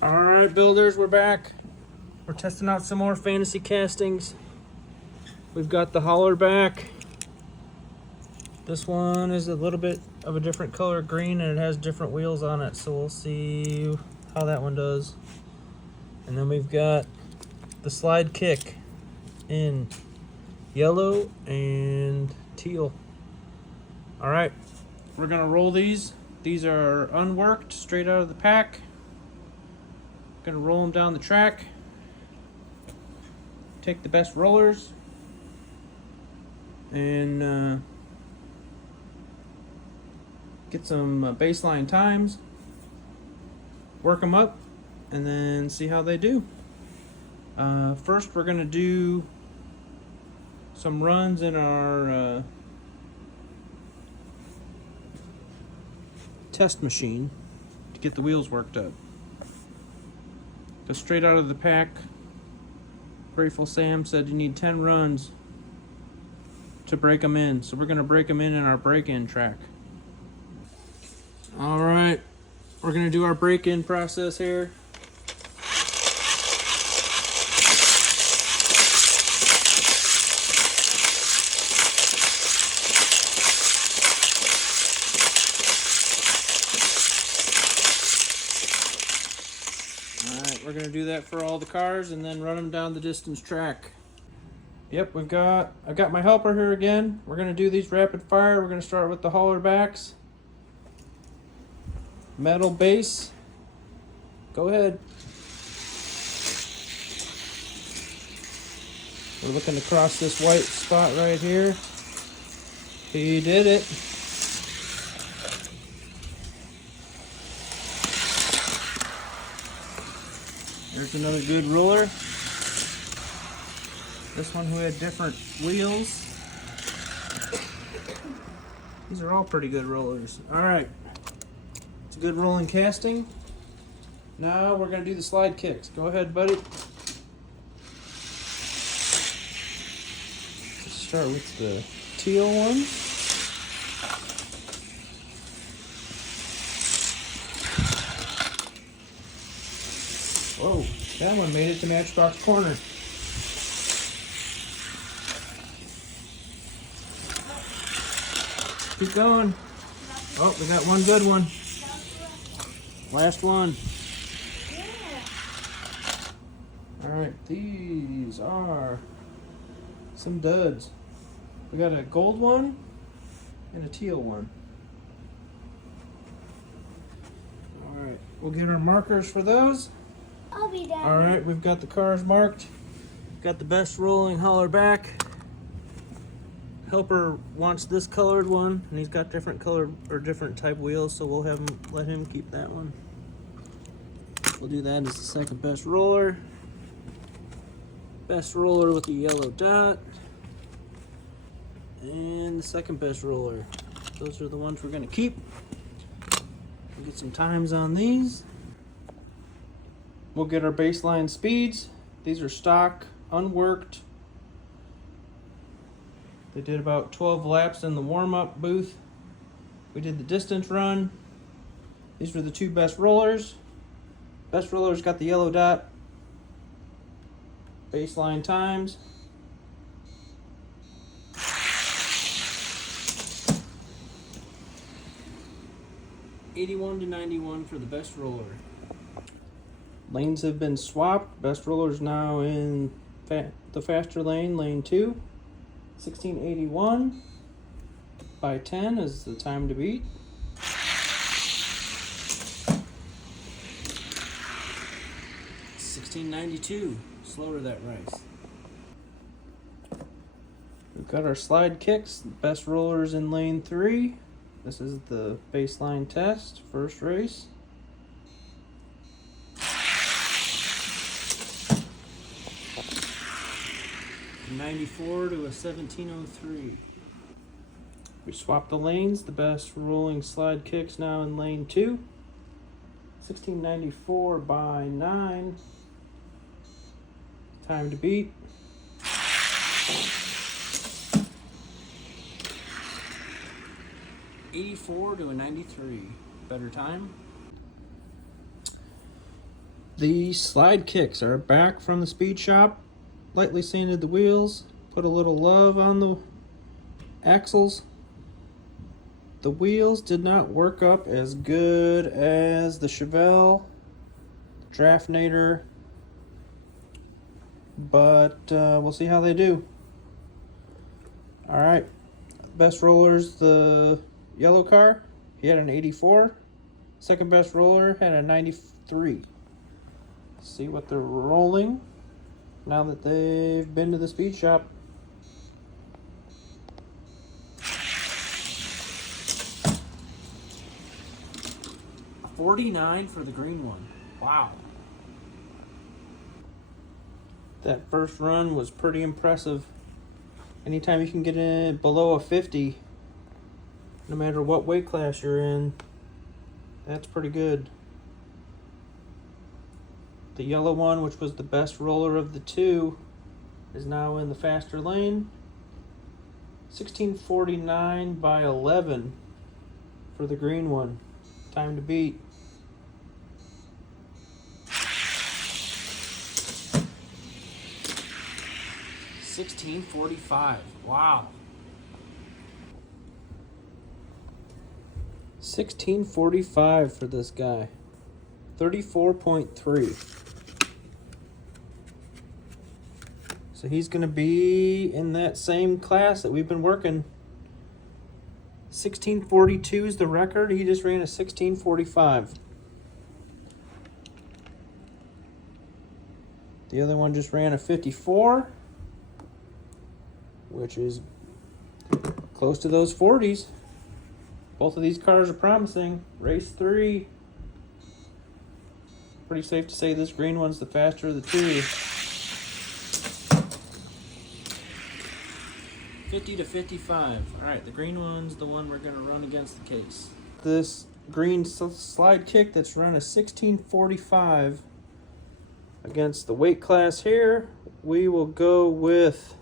All right, builders, we're back. We're testing out some more fantasy castings. We've got the Haulerback. This one is a little bit of a different color green and it has different wheels on it, so we'll see how that one does. And then we've got the slide kick in yellow and teal. All right, we're gonna roll these. These are unworked, straight out of the pack. Gonna roll them down the track. Take the best rollers and get some baseline times, work them up, and then see how they do. First, we're gonna do some runs in our test machine to get the wheels worked up. Go straight out of the pack. Grateful Sam said you need 10 runs to break them in, so we're gonna break them in our break-in track. All right, we're gonna do our break-in process here. We're gonna do that for all the cars and then run them down the distance track. Yep, I've got my helper here again. We're gonna do these rapid fire. We're gonna start with the Haulerbacks. Metal base. Go ahead. We're looking across this white spot right here. He did it. There's another good roller. This one who had different wheels. These are all pretty good rollers. All right, it's a good rolling casting. Now we're gonna do the slide kicks. Go ahead, buddy. Let's start with the teal one. Whoa, that one made it to Matchbox Corner. Keep going. Oh, we got one good one. Last one. All right, these are some duds. We got a gold one and a teal one. All right, we'll get our markers for those. I'll be down. All right, we've got the cars marked. Got the best rolling Haulerback. Helper wants this colored one, and he's got different colored or different type wheels, so we'll have him let him keep that one. We'll do that as the second best roller. Best roller with the yellow dot. And the second best roller. Those are the ones we're gonna keep. We'll get some times on these. We'll get our baseline speeds. These are stock, unworked. They did about 12 laps in the warm-up booth. We did the distance run. These were the two best rollers. Best rollers got the yellow dot. Baseline times. '81 to '91 for the best roller. Lanes have been swapped. Best roller's now in the faster lane, lane 2. 1681 by 10 is the time to beat. $16.92, slower that race. We've got our slide kicks, best rollers in lane 3. This is the baseline test, first race. '94 to a 1703. We swapped the lanes. The best rolling slide kicks now in lane 2. 1694 by 9. Time to beat. '84 to a 93. Better time. The slide kicks are back from the speed shop. Lightly sanded the wheels, put a little love on the axles. The wheels did not work up as good as the Chevelle Draftnator, but we'll see how they do. All right, best rollers, the yellow car, he had an 84. Second best roller had a 93. See what they're rolling now that they've been to the speed shop. $49 for the green one. Wow. That first run was pretty impressive. Anytime you can get in below a 50, no matter what weight class you're in, that's pretty good. The yellow one, which was the best roller of the two, is now in the faster lane. 1649 by 11 for the green one. Time to beat. $16.45. Wow. $16.45 for this guy. 34.3. So he's going to be in that same class that we've been working. 1642 is the record. He just ran a 1645. The other one just ran a 54, which is close to those 40s. Both of these cars are promising. Race 3. Pretty safe to say this green one's the faster of the two. 50 to 55. All right, the green one's the one we're going to run against the case. This green slide kick that's run a 1645 against the weight class here, we will go with,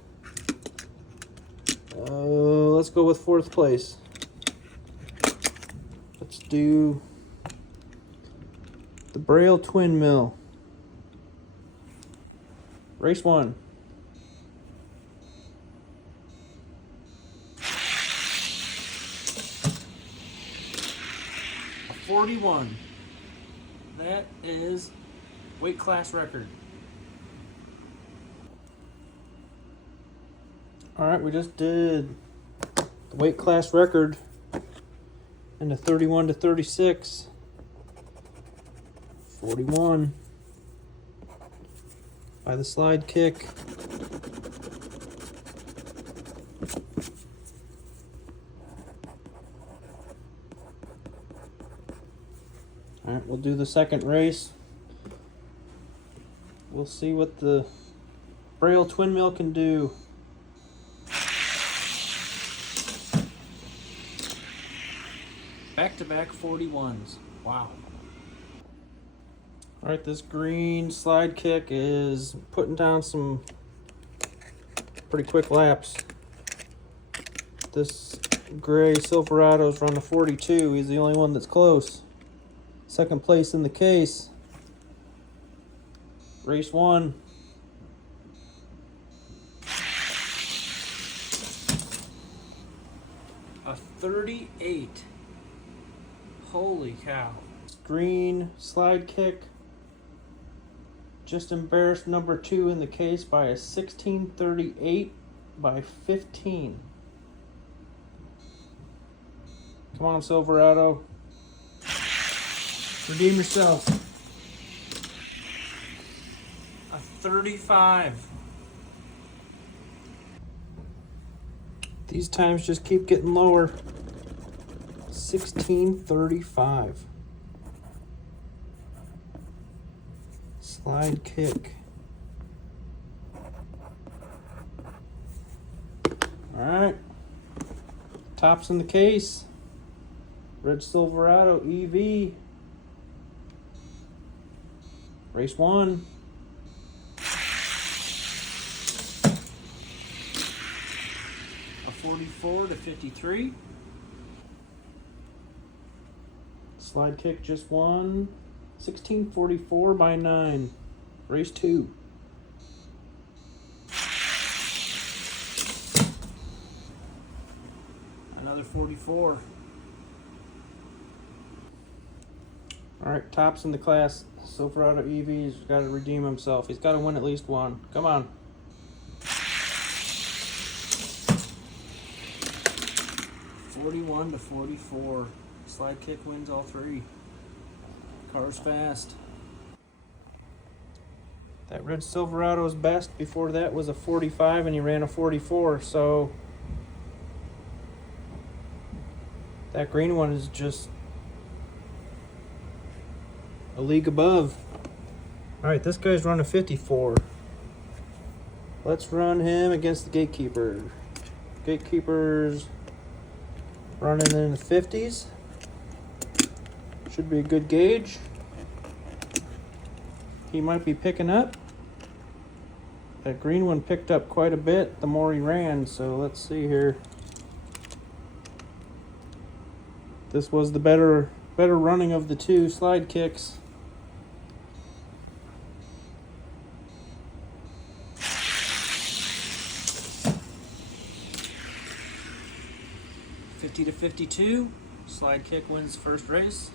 let's go with 4th place. Let's do the Braille Twin Mill. Race 1. 41. That is weight class record. All right, we just did the weight class record in the 31 to 36. 41 by the slide kick. All right, we'll do the second race. We'll see what the Braille Twin Mill can do. Back-to-back 41s. Wow. All right, this green slide kick is putting down some pretty quick laps. This gray Silverado's run a 42. He's the only one that's close. Second place in the case. Race 1. A 38. Holy cow. Green slide kick. Just embarrassed number 2 in the case by a 1638 by 15. Come on, Silverado. Redeem yourself. A 35. These times just keep getting lower. 1635. Slide kick. All right. Tops in the case. Red Silverado EV. Race 1. A 44 to 53. Slide kick just won 1644 by 9. Race 2. Another 44. Alright, tops in the class. Silverado EV's got to redeem himself. He's got to win at least one. Come on. $41-44. Slide kick wins all three. Car's fast. That red Silverado's best before that was a 45 and he ran a 44, so that green one is just a league above. Alright, this guy's running a 54. Let's run him against the Gatekeeper. Gatekeeper's running in the 50s. Should be a good gauge. He might be picking up. That green one picked up quite a bit the more he ran, so let's see here. This was the better running of the two slide kicks. $50-52. Slide kick wins first race.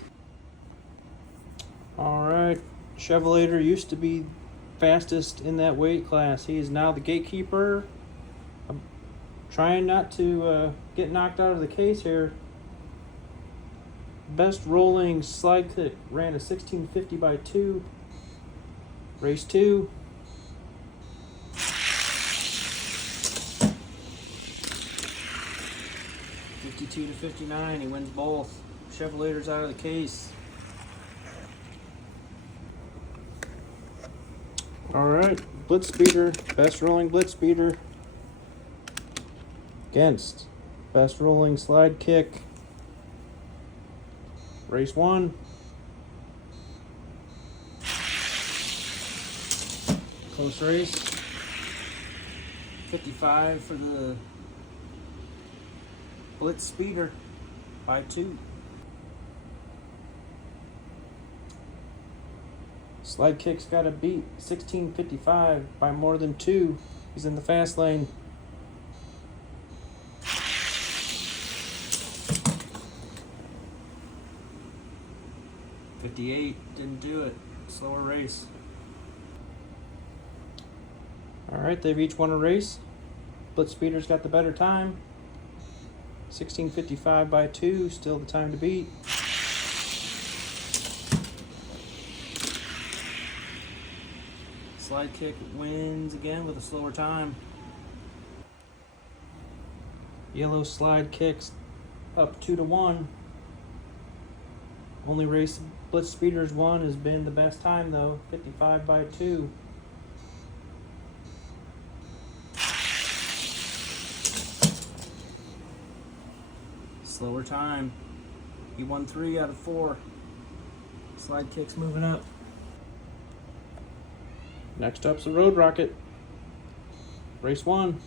Alright, Chevelator used to be fastest in that weight class. He is now the Gatekeeper. I'm trying not to get knocked out of the case here. Best rolling slide kick ran a 1650 by 2. Race 2. $52-59. He wins both. Chevelator's out of the case. Alright, Blitz Speeder, best rolling Blitz Speeder against best rolling slide kick. Race 1. Close race. 55 for the Blitz Speeder by 2. Slide kick's got to beat 1655 by more than 2. He's in the fast lane. $58 didn't do it. Slower race. Alright, they've each won a race. Blitz Speeder's got the better time. 1655 by 2, still the time to beat. Slide kick wins again with a slower time. Yellow slide kicks up 2-1. Only race Blitz Speeder's won has been the best time though, 55 by 2. Slower time. He won 3 out of 4. Slide kick's moving up. Next up's the Road Rocket. Race 1.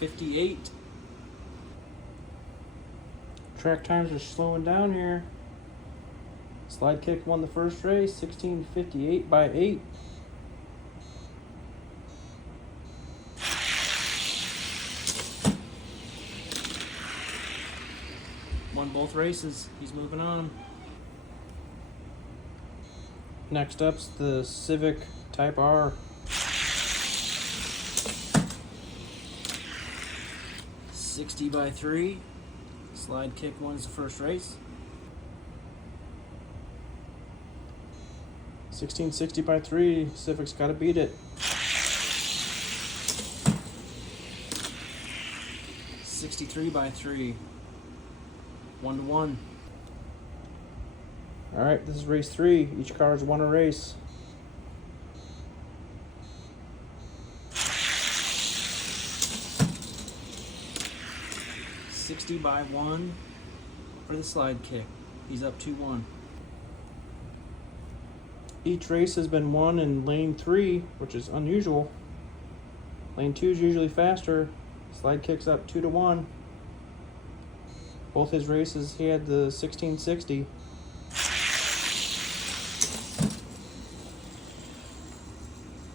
$58. Track times are slowing down here. Slide kick won the first race, 1658 by 8. Won both races. He's moving on. Next up's the Civic Type R. $60 by 3. Slide kick wins the first race. 1660 by 3. Civic's got to beat it. 63 by 3. 1-1. Alright, this is race 3. Each car has won a race. $60 by 1 for the slide kick. He's up 2-1. Each race has been won in lane 3, which is unusual. Lane 2 is usually faster. Slide kicks up 2-1. Both his races, he had the 1660.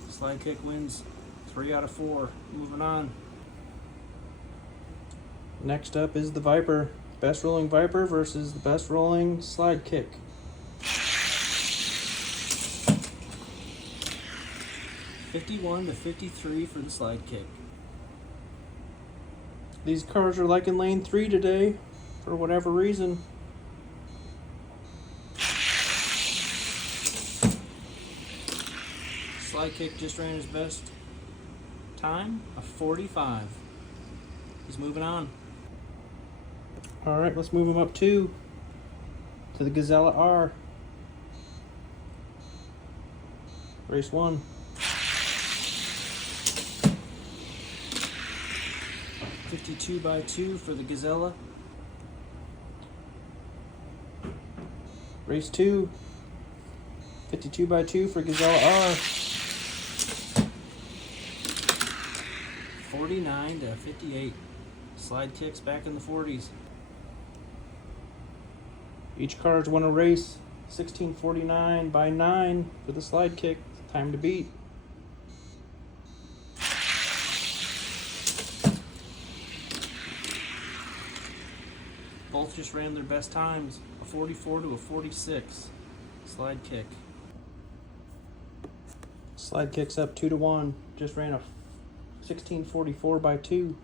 Slide kick wins 3 out of 4. Moving on. Next up is the Viper. Best rolling Viper versus the best rolling slide kick. $51-53 for the slide kick. These cars are like in lane 3 today, for whatever reason. Slide kick just ran his best time, a 45. He's moving on. All right, let's move him up 2 to the Gazella R. Race 1. $52/2 for the Gazella. Race 2. $52/2 for Gazella R. 49-58. Slide kicks back in the 40s. Each car's won a race. 16:49/9 for the slide kick. Time to beat. Both just ran their best times. A 44 to a 46. Slide kick. Slide kicks up 2-1. Just ran a 16:44/2.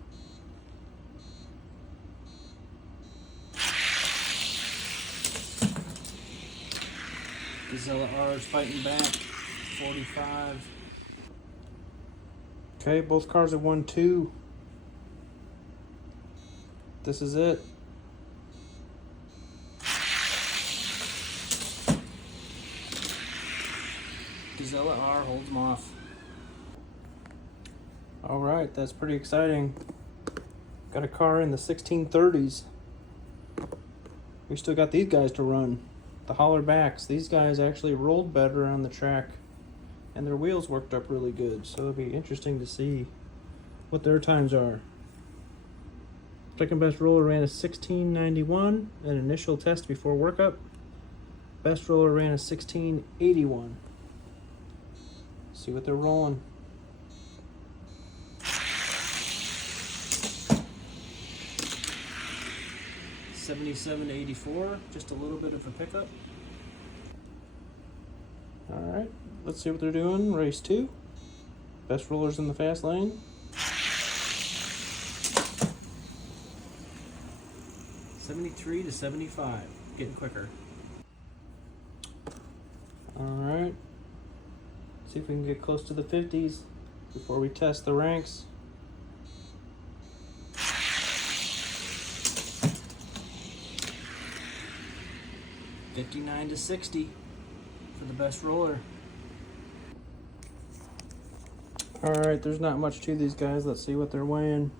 Gazella R is fighting back. 45. Okay, both cars have won 2. This is it. Gazella R holds him off. All right, that's pretty exciting. Got a car in the 1630s. We still got these guys to run. The Haulerbacks. These guys actually rolled better on the track, and their wheels worked up really good. So it'll be interesting to see what their times are. Second best roller ran a 1691, an initial test before workup. Best roller ran a 1681. See what they're rolling. $77-84, just a little bit of a pickup. All right, let's see what they're doing. Race 2. Best rollers in the fast lane. $73-75, getting quicker. All right. See if we can get close to the 50s before we test the ranks. $59-60 for the best roller. All right, there's not much to these guys. Let's see what they're weighing.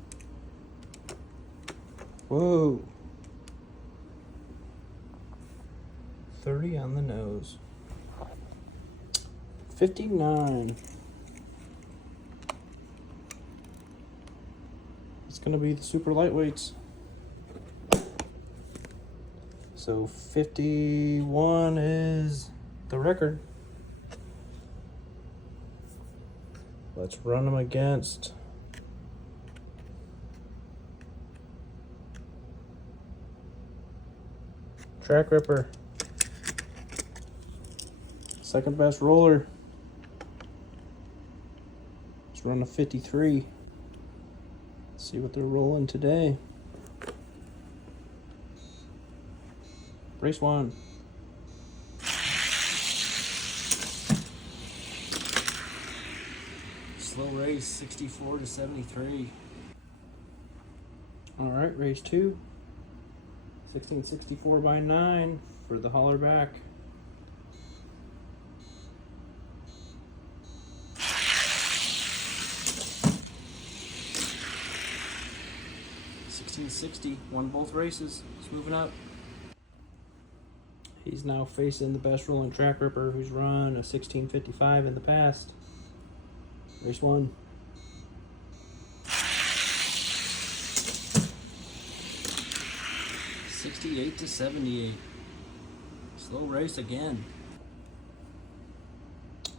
Whoa. 30 on the nose. 59. It's gonna be the super lightweights. So 51 is the record. Let's run them against Track Ripper. Second best roller. Let's run a 53. Let's see what they're rolling today. Race 1. Slow race, 64-73. All right, race 2. 1664/9 for the Haulerback. $1660, won both races. He's moving up. He's now facing the best rolling Track Ripper, who's run a 1655 in the past. Race 1. 68 to 78. Slow race again.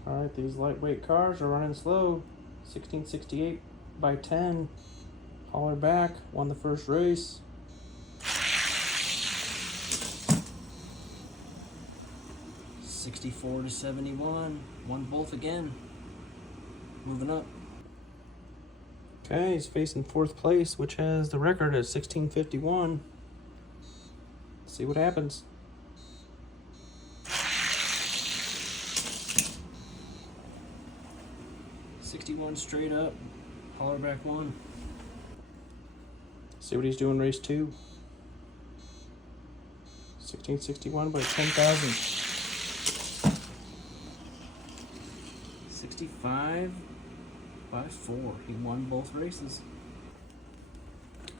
All right, these lightweight cars are running slow. 1668 by 10. Haulerback won the first race. $64 to $71. Won both again. Moving up. Okay, he's facing fourth place, which has the record at 1651. Let's see what happens. $61 straight up. Haulerback won. See what he's doing race 2. 1661 by 10,000. 65 by 4. He won both races.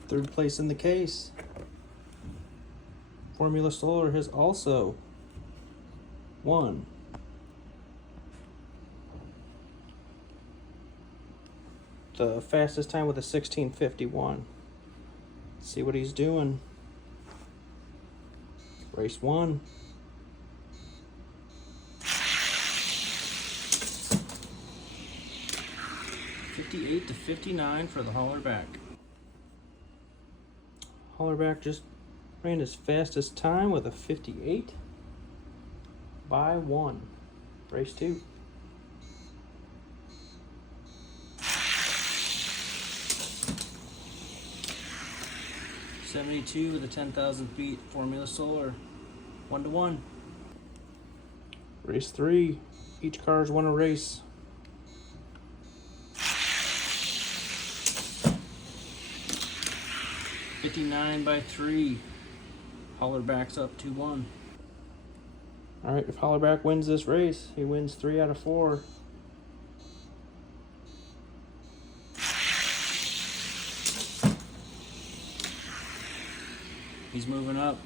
Third place in the case. Formula Solar has also won. The fastest time with a 1651. Let's see what he's doing. Race 1. $58 to $59 for the Haulerback. Haulerback just ran his fastest time with a 58 by 1. Race 2. $72 with a 10,000 feet. Formula Solar. 1 to 1. Race 3. Each car's won a race. $59 by 3. Haulerback's up 2-1. All right, if Haulerback wins this race, he wins 3 out of 4. He's moving up.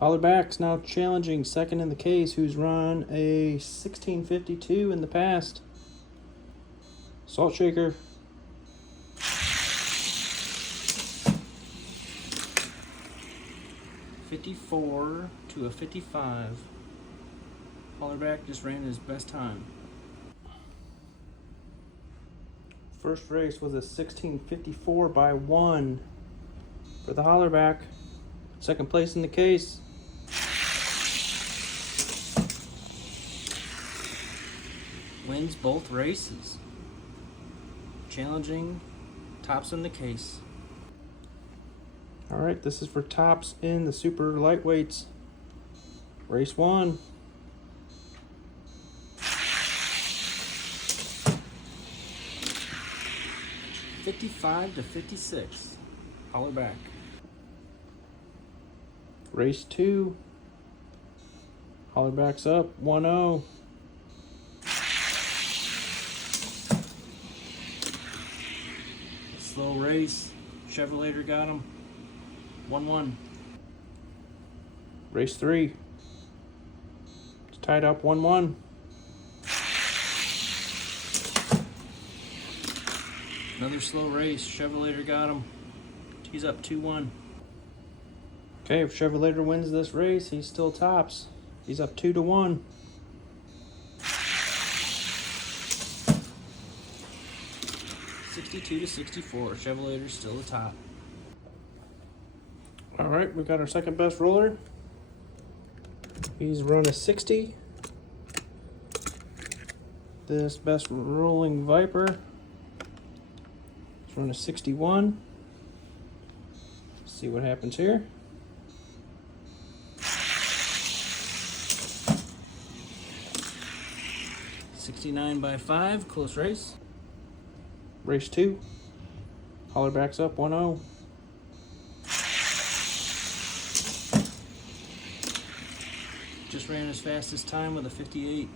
Haulerback's now challenging second in the case, who's run a 1652 in the past. Salt Shaker. $54 to a 55. Haulerback just ran his best time. First race was a 1654 by 1 for the Haulerback. Second place in the case. Wins both races. Challenging, tops in the case. All right, this is for tops in the super lightweights. Race 1. $55 to $56. Haulerback. Race 2. Haulerback's up 1-0. Slow race. Chevrolet got him. 1-1. Race 3. It's tied up 1-1. Another slow race. Chevrolet got him. He's up 2-1. Okay, if Chevrolet wins this race, he still tops. He's up 2-1. $62 to $64. Chevrolet still the top. All right, we got our second best roller. He's run a 60. This best rolling Viper. He's run a 61. Let's see what happens here. $69 by 5, close race. Race 2. Haulerback's up 1-0. Just ran his fastest time with a 58.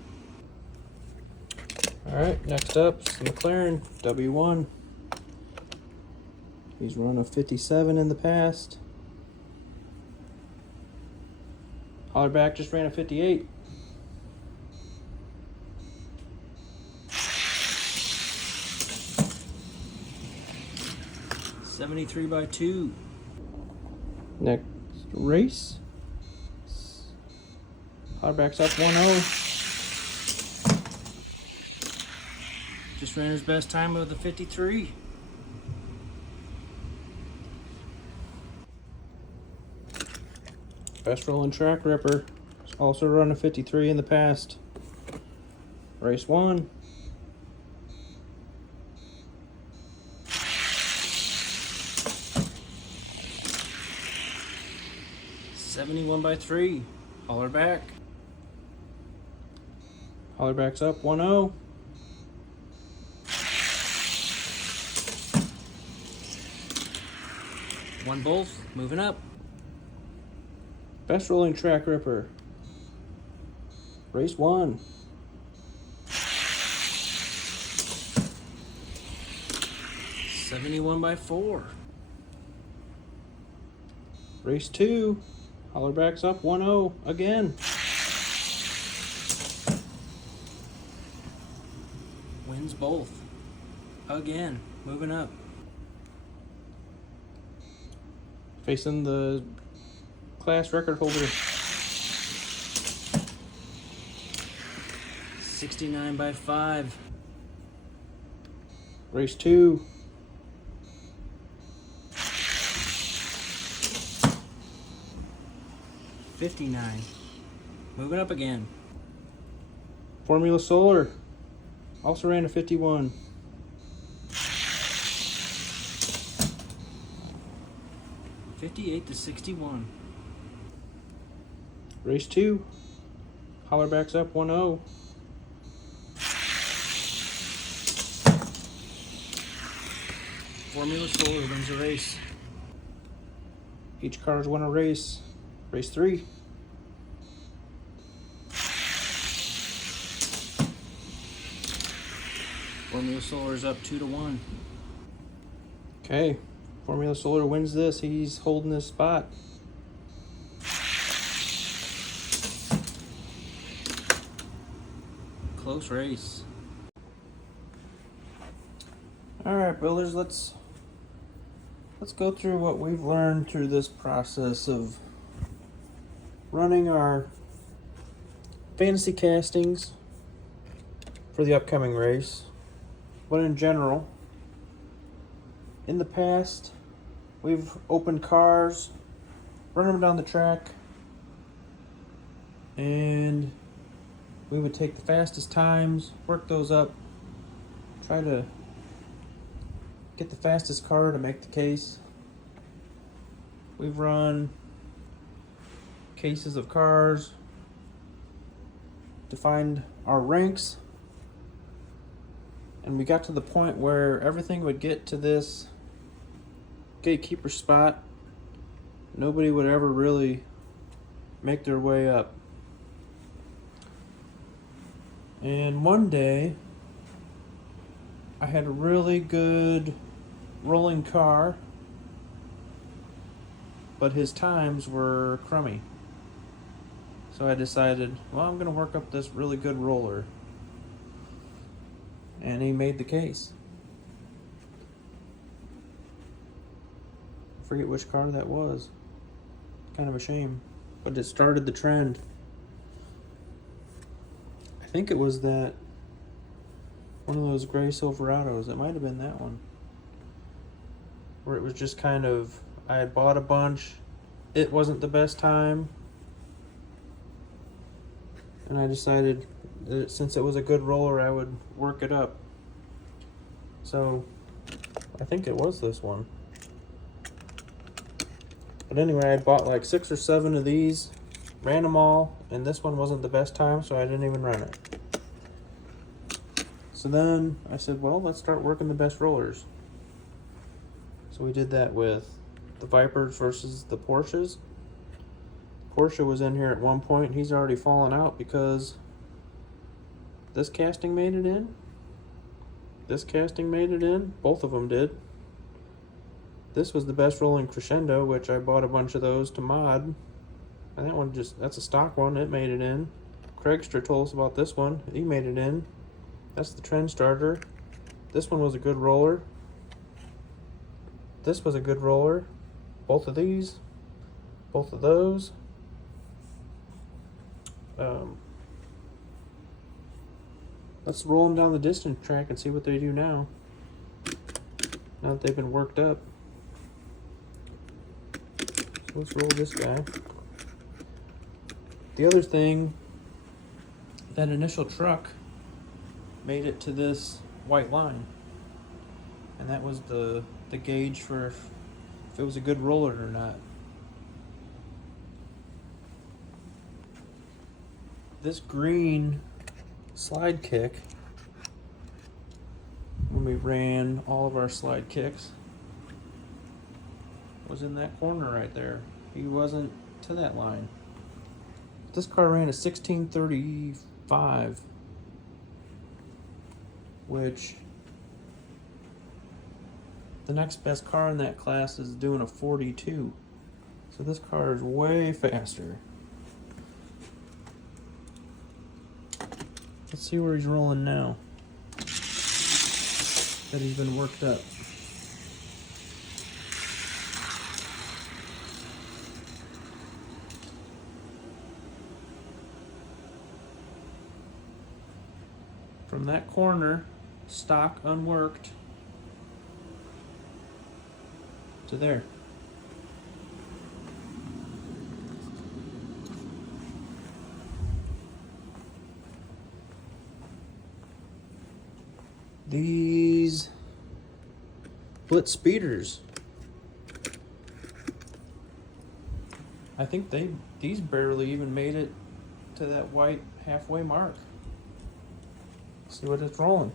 All right, next up is the McLaren W1. He's run a 57 in the past. Haulerback just ran a 58. $73 by 2. Next race. Haulerback's up 1-0. Just ran his best time with the 53. Best rolling track ripper. Also run a 53 in the past. Race 1. $71 by 3. Haulerback. Haulerback's up 1-0. One both, moving up. Best rolling track ripper. Race 1. $71 by 4. Race 2. Haulerback's up 1-0 again. Wins both. Again, moving up. Facing the class record holder. 69 by 5. Race 2. $59. Moving up again. Formula Solar. Also ran a 51. $58 to 61. Race 2. Haulerback's up 1-0. Formula Solar wins the race. Each car's won a race. Race 3. Formula Solar is up 2-1. Okay, Formula Solar wins this. He's holding his spot. Close race. All right, builders, let's go through what we've learned through this process of running our fantasy castings for the upcoming race. But in general, in the past, we've opened cars, run them down the track, and we would take the fastest times, work those up, try to get the fastest car to make the case. We've run cases of cars to find our ranks, and we got to the point where everything would get to this gatekeeper spot. Nobody would ever really make their way up. And one day I had a really good rolling car, but his times were crummy. So I decided, well, I'm going to work up this really good roller. And he made the case. I forget which car that was. Kind of a shame. But it started the trend. I think it was that one of those gray Silverados. It might have been that one. Where it was just kind of, I had bought a bunch. It wasn't the best time. And I decided that since it was a good roller, I would work it up. So, I think it was this one. But anyway, I bought like 6 or 7 of these, ran them all, and this one wasn't the best time, so I didn't even run it. So then I said, well, let's start working the best rollers. So we did that with the Vipers versus the Porsches. Porsche was in here at one point. He's already fallen out because this casting made it in. This casting made it in. Both of them did. This was the best rolling Crescendo, which I bought a bunch of those to mod. And that one that's a stock one. It made it in. Craigster told us about this one. He made it in. That's the Trend Starter. This one was a good roller. This was a good roller. Both of these. both of those. Let's roll them down the distance track and see what they do now. Now that they've been worked up. So let's roll this guy. The other thing, that initial truck made it to this white line. And that was the gauge for if it was a good roller or not. This green slide kick, when we ran all of our slide kicks, was in that corner right there. He wasn't to that line. This car ran a 1635, which the next best car in that class is doing a 42. So this car is way faster. Let's see where he's rolling now that he's been worked up. From that corner, stock unworked, to there. These Blitz speeders, I think these barely even made it to that white halfway mark. See what it's rolling.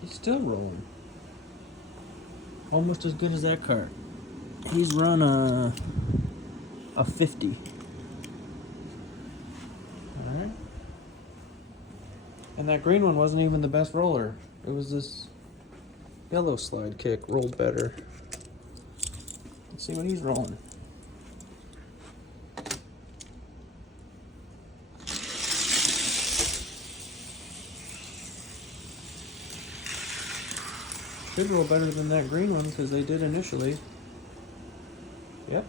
He's still rolling. Almost as good as that car. He's run a 50. Alright. And that green one wasn't even the best roller. It was this yellow slide kick rolled better. Let's see what he's rolling. Should roll better than that green one because they did initially. Yep.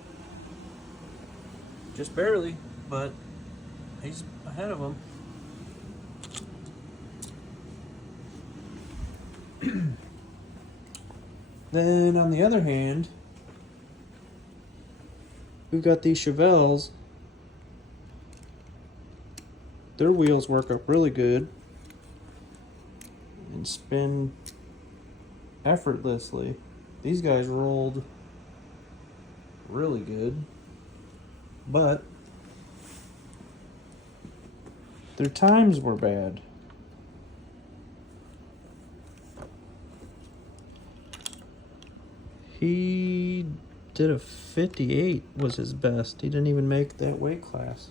Just barely, but he's ahead of them. Then on the other hand, we've got these Chevelles. Their wheels work up really good and spin effortlessly. These guys rolled really good, but their times were bad. He did a 58 was his best. He didn't even make that weight class.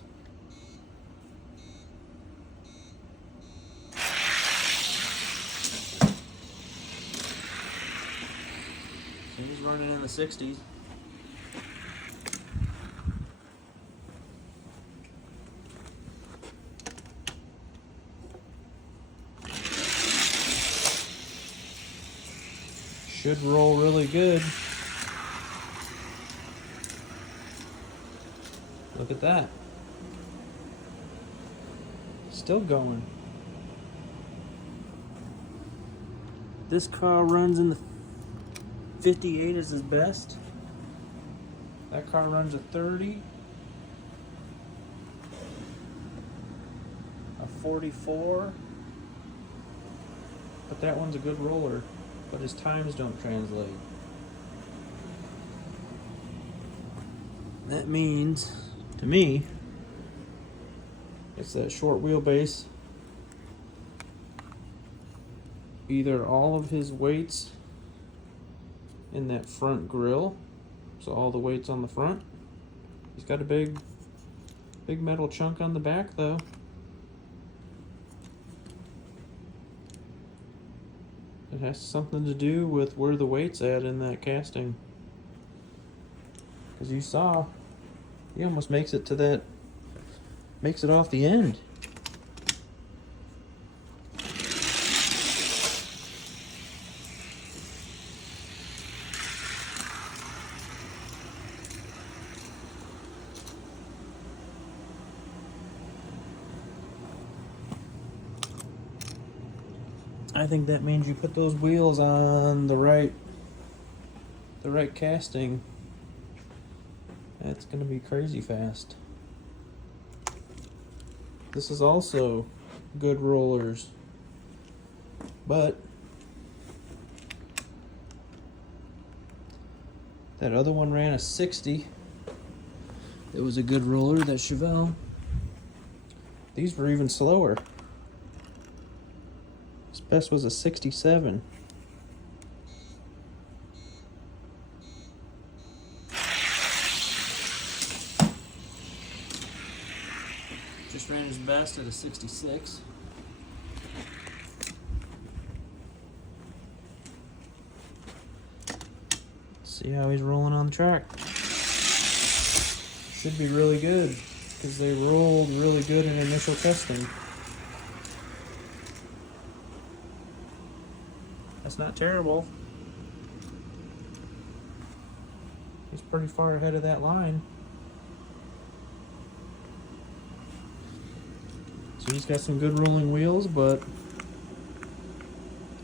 So he's running in the 60s. Should roll really good. Look at that. Still going. This car runs in the 58 is his best. That car runs a 30. A 44. But that one's a good roller. But his times don't translate. That means, to me, it's that short wheelbase. Either all of his weights in that front grille, so all the weights on the front. He's got a big metal chunk on the back though. It has something to do with where the weight's at in that casting. Because you saw He almost makes it to that, makes it off the end. I think that means you put those wheels on the right casting. That's gonna be crazy fast. This is also good rollers, but that other one ran a 60. It was a good roller, that Chevelle. These were even slower. This best was a 67. Just ran his best at a 66. See how he's rolling on the track. Should be really good because they rolled really good in initial testing. That's not terrible. He's pretty far ahead of that line. So he's got some good rolling wheels, but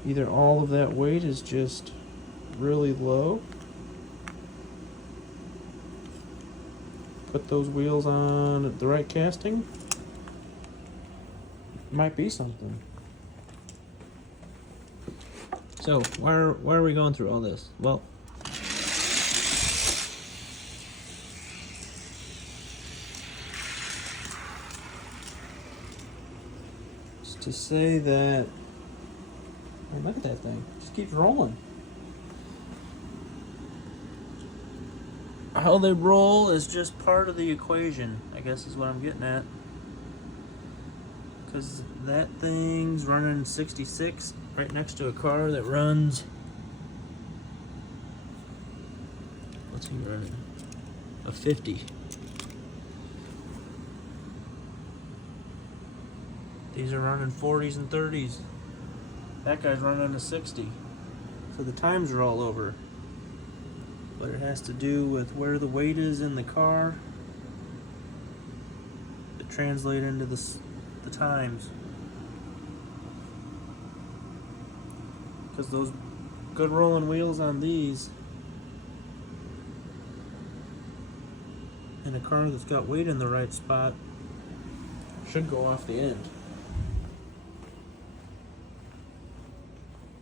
either all of that weight is just really low. Put those wheels on the right casting. Might be something. So why are we going through all this? Well, it's to say that, oh, look at that thing, just keeps rolling. How they roll is just part of the equation, I guess is what I'm getting at. Because that thing's running 66 right next to a car that runs, what's he running? A 50. These are running 40s and 30s. That guy's running a 60. So the times are all over. But it has to do with where the weight is in the car that translate into the times. Because those good rolling wheels on these in a car that's got weight in the right spot should go off the end.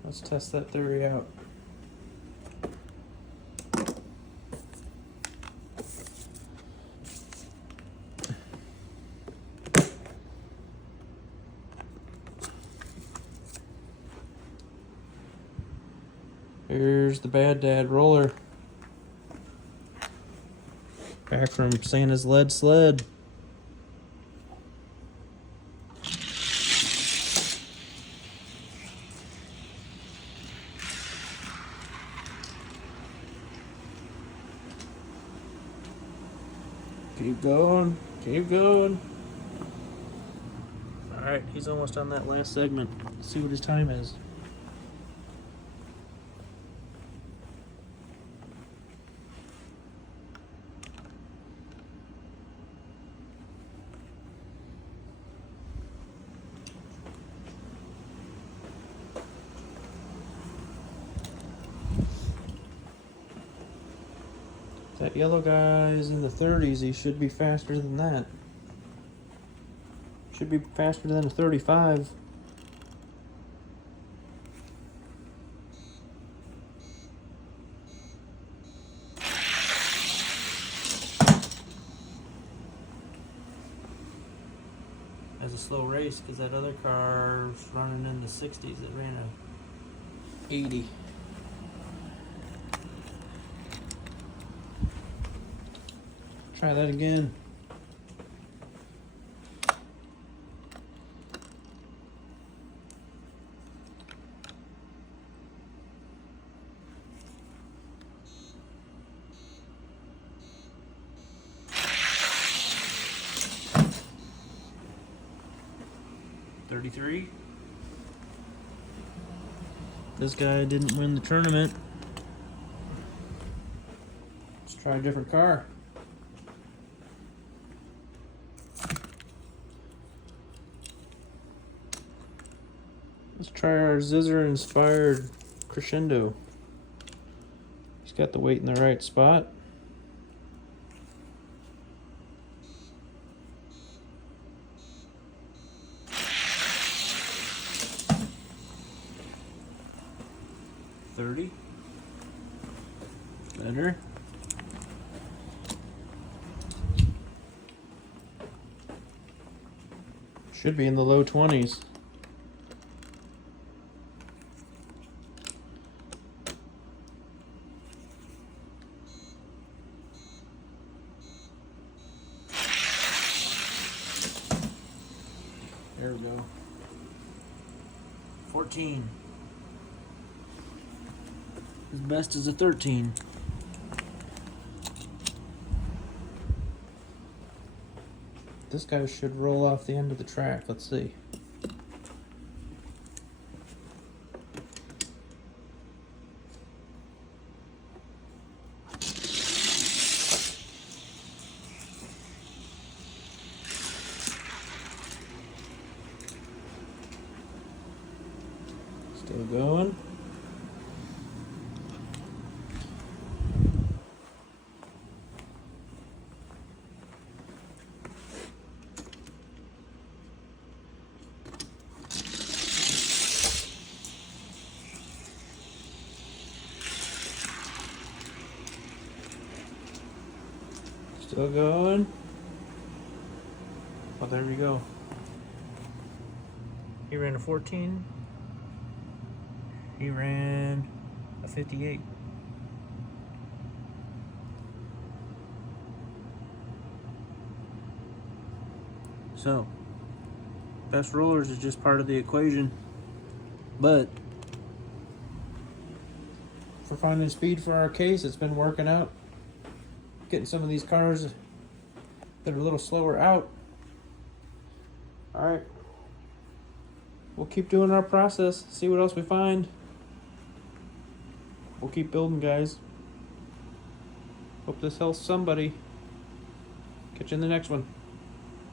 Let's test that theory out. Here's the Bad Dad roller. Back from Santa's lead sled. Keep going, keep going. Alright, he's almost on that last segment. Let's see what his time is. That yellow guy is in the 30s. He should be faster than that. Should be faster than a 35. As a slow race, because that other car's running in the 60s. It ran a 80. Try that again. 33. This guy didn't win the tournament. Let's try a different car. Let's try our Zizzer inspired Crescendo. He's got the weight in the right spot. $30. Better. Should be in the low 20s. There we go. 14. As best as a 13. This guy should roll off the end of the track. Let's see. Still going. Still going. Oh, there we go. He ran a 14. He ran a 58. So, best rollers is just part of the equation. But for finding speed for our case, it's been working out. Getting some of these cars that are a little slower out. Alright. We'll keep doing our process, see what else we find. We'll keep building, guys. Hope this helps somebody. Catch you in the next one.